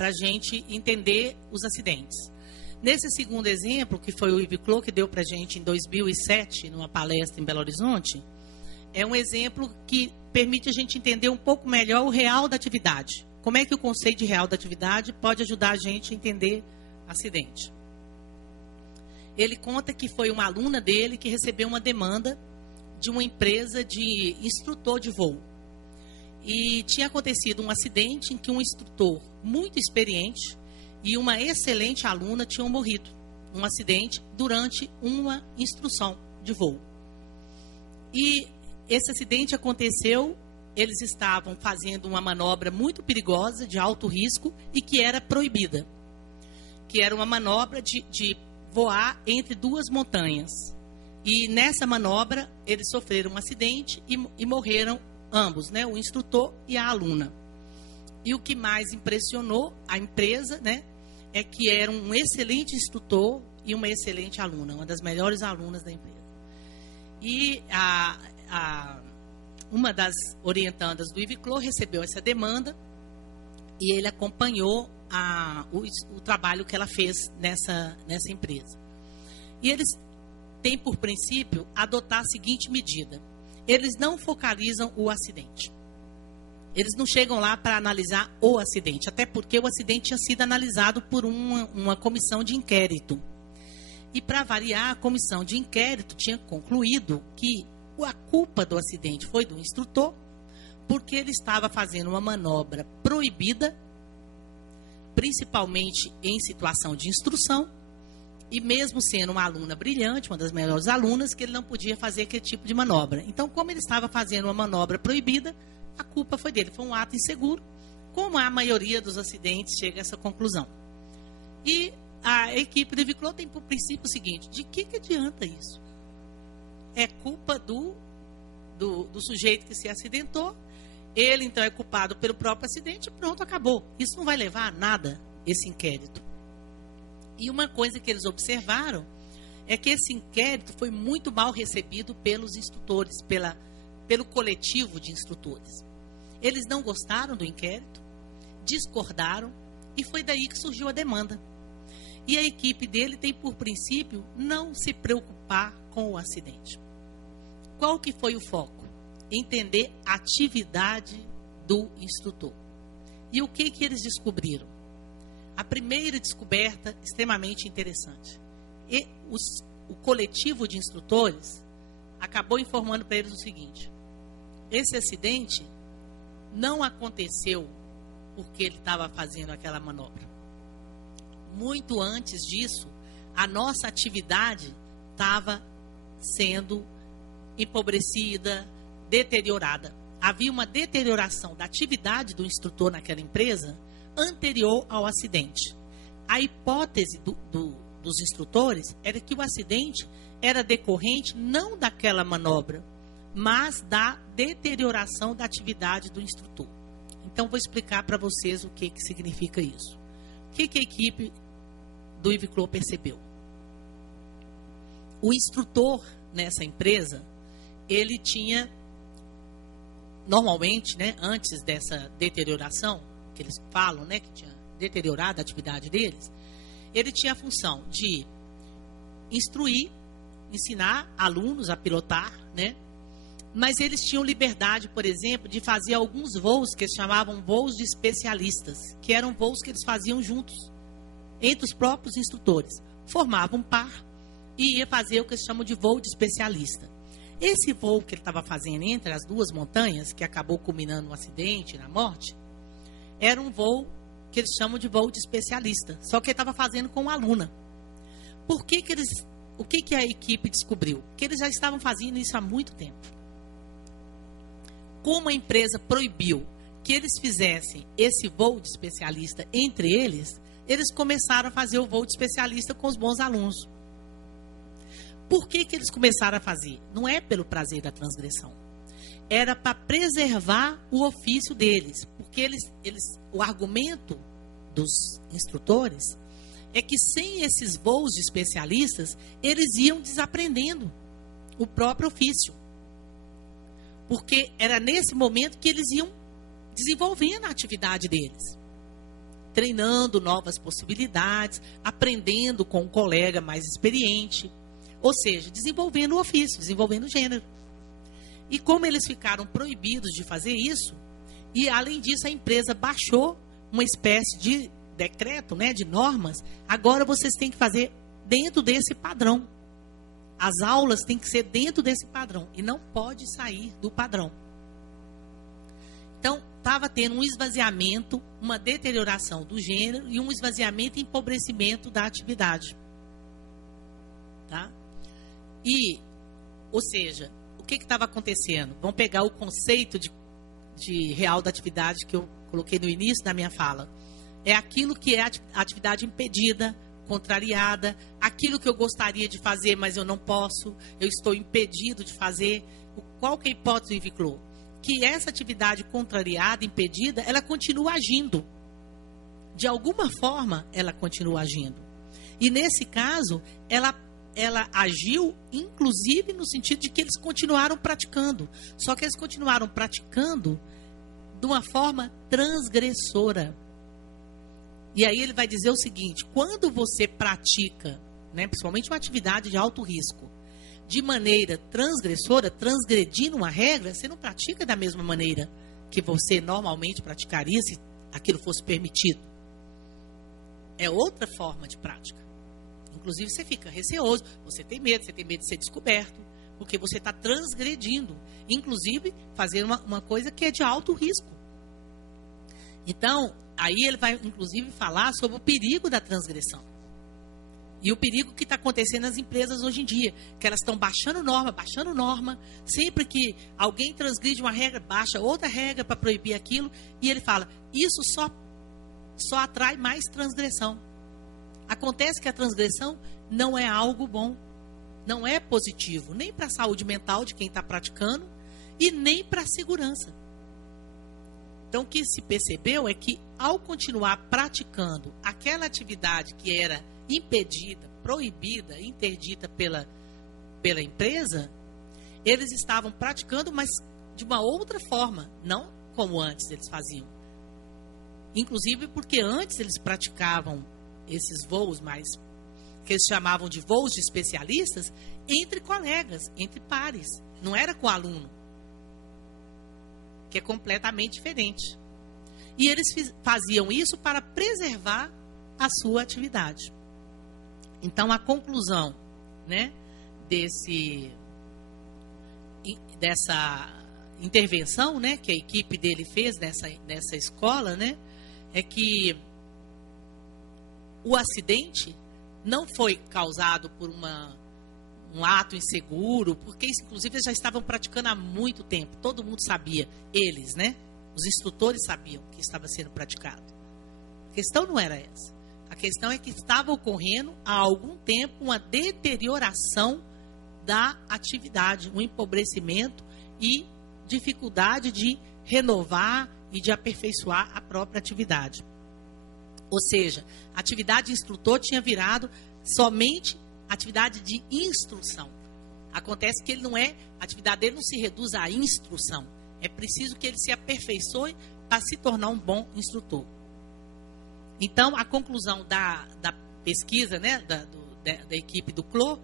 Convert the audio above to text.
para a gente entender os acidentes. Nesse segundo exemplo, que foi o Yves Clos, que deu para a gente em 2007, numa palestra em Belo Horizonte, é um exemplo que permite a gente entender um pouco melhor o real da atividade. Como é que o conceito de real da atividade pode ajudar a gente a entender acidente. Ele conta que foi uma aluna dele que recebeu uma demanda de uma empresa de instrutor de voo. E tinha acontecido um acidente em que um instrutor muito experiente e uma excelente aluna tinham morrido. Um acidente durante uma instrução de voo. E esse acidente aconteceu, eles estavam fazendo uma manobra muito perigosa, de alto risco, e que era proibida. Que era uma manobra de voar entre duas montanhas. E nessa manobra, eles sofreram um acidente e morreram ambos, né? O instrutor e a aluna. E o que mais impressionou a empresa, né, é que era um excelente instrutor e uma excelente aluna, uma das melhores alunas da empresa. E uma das orientandas do Yves Clos recebeu essa demanda e ele acompanhou o trabalho que ela fez nessa empresa. E eles têm por princípio adotar a seguinte medida: eles não focalizam o acidente. Eles não chegam lá para analisar o acidente, até porque o acidente tinha sido analisado por uma comissão de inquérito. E, para variar, a comissão de inquérito tinha concluído que a culpa do acidente foi do instrutor, porque ele estava fazendo uma manobra proibida, principalmente em situação de instrução, e mesmo sendo uma aluna brilhante, uma das melhores alunas, que ele não podia fazer aquele tipo de manobra. Então, como ele estava fazendo uma manobra proibida, a culpa foi dele. Foi um ato inseguro, como a maioria dos acidentes chega a essa conclusão. E a equipe do Yves Clos tem por princípio o seguinte: de que adianta isso? É culpa do sujeito que se acidentou, ele então é culpado pelo próprio acidente e pronto, acabou. Isso não vai levar a nada, esse inquérito. E uma coisa que eles observaram é que esse inquérito foi muito mal recebido pelos instrutores, pelo coletivo de instrutores. Eles não gostaram do inquérito, discordaram, e foi daí que surgiu a demanda. E a equipe dele tem por princípio não se preocupar com o acidente. Qual que foi o foco? Entender a atividade do instrutor. E o que eles descobriram? A primeira descoberta, extremamente interessante. E o coletivo de instrutores acabou informando para eles o seguinte: esse acidente não aconteceu porque ele estava fazendo aquela manobra. Muito antes disso, a nossa atividade estava sendo empobrecida, deteriorada. Havia uma deterioração da atividade do instrutor naquela empresa anterior ao acidente. A hipótese dos instrutores era que o acidente era decorrente não daquela manobra, mas da deterioração da atividade do instrutor. Então, vou explicar para vocês o que significa isso. O que a equipe do Yves Clos percebeu? O instrutor nessa empresa, ele tinha, normalmente, né, antes dessa deterioração, que eles falam, né, que tinha deteriorado a atividade deles, ele tinha a função de instruir, ensinar alunos a pilotar, né? Mas eles tinham liberdade, por exemplo, de fazer alguns voos que eles chamavam voos de especialistas, que eram voos que eles faziam juntos, entre os próprios instrutores. Formavam um par e ia fazer o que eles chamam de voo de especialista. Esse voo que ele estava fazendo entre as duas montanhas, que acabou culminando no acidente, na morte, era um voo que eles chamam de voo de especialista, só que ele estava fazendo com uma aluna. Por que que eles... O que a equipe descobriu? Que eles já estavam fazendo isso há muito tempo. Como a empresa proibiu que eles fizessem esse voo de especialista entre eles, eles começaram a fazer o voo de especialista com os bons alunos. Por que eles começaram a fazer? Não é pelo prazer da transgressão. Era para preservar o ofício deles. Porque o argumento dos instrutores é que sem esses voos de especialistas, eles iam desaprendendo o próprio ofício. Porque era nesse momento que eles iam desenvolvendo a atividade deles. treinando novas possibilidades, aprendendo com um colega mais experiente, ou seja, desenvolvendo o ofício, desenvolvendo o gênero. E como eles ficaram proibidos de fazer isso, e além disso a empresa baixou uma espécie de decreto, né, de normas, agora vocês têm que fazer dentro desse padrão. As aulas têm que ser dentro desse padrão e não pode sair do padrão. Então, estava tendo um esvaziamento, uma deterioração do gênero e um esvaziamento e empobrecimento da atividade. Tá? E, ou seja, o que estava acontecendo? Vamos pegar o conceito de real da atividade que eu coloquei no início da minha fala. É aquilo que é atividade impedida, contrariada, aquilo que eu gostaria de fazer, mas eu não posso, eu estou impedido de fazer. Qual que é a hipótese do Iviclo? Que essa atividade contrariada, impedida, ela continua agindo. De alguma forma, ela continua agindo. E nesse caso, ela agiu, inclusive, no sentido de que eles continuaram praticando. Só que eles continuaram praticando de uma forma transgressora. E aí ele vai dizer o seguinte: quando você pratica, né, principalmente uma atividade de alto risco, de maneira transgressora, transgredindo uma regra, você não pratica da mesma maneira que você normalmente praticaria se aquilo fosse permitido. É outra forma de prática. Inclusive você fica receoso, você tem medo de ser descoberto, porque você está transgredindo, inclusive fazendo uma coisa que é de alto risco. Então, aí ele vai inclusive falar sobre o perigo da transgressão. E o perigo que está acontecendo nas empresas hoje em dia, que elas estão baixando norma, sempre que alguém transgride uma regra, baixa outra regra para proibir aquilo, e ele fala, isso só atrai mais transgressão. Acontece que a transgressão não é algo bom, não é positivo, nem para a saúde mental de quem está praticando, e nem para a segurança. Então, o que se percebeu é que, ao continuar praticando aquela atividade que era impedida, proibida, interdita pela empresa, eles estavam praticando, mas de uma outra forma, não como antes eles faziam. Inclusive porque antes eles praticavam esses voos mais, que eles chamavam de voos de especialistas, entre colegas, entre pares, não era com o aluno, que é completamente diferente. E eles faziam isso para preservar a sua atividade. Então, a conclusão, né, dessa intervenção, né, que a equipe dele fez nessa escola, né, é que o acidente não foi causado por um ato inseguro, porque isso, inclusive, eles já estavam praticando há muito tempo. Todo mundo sabia, eles, né? Os instrutores sabiam que estava sendo praticado. A questão não era essa. A questão é que estava ocorrendo há algum tempo uma deterioração da atividade, um empobrecimento e dificuldade de renovar e de aperfeiçoar a própria atividade. Ou seja, a atividade de instrutor tinha virado somente atividade de instrução. Acontece que a atividade dele não se reduz à instrução. É preciso que ele se aperfeiçoe para se tornar um bom instrutor. Então, a conclusão da pesquisa, né, da equipe do CLO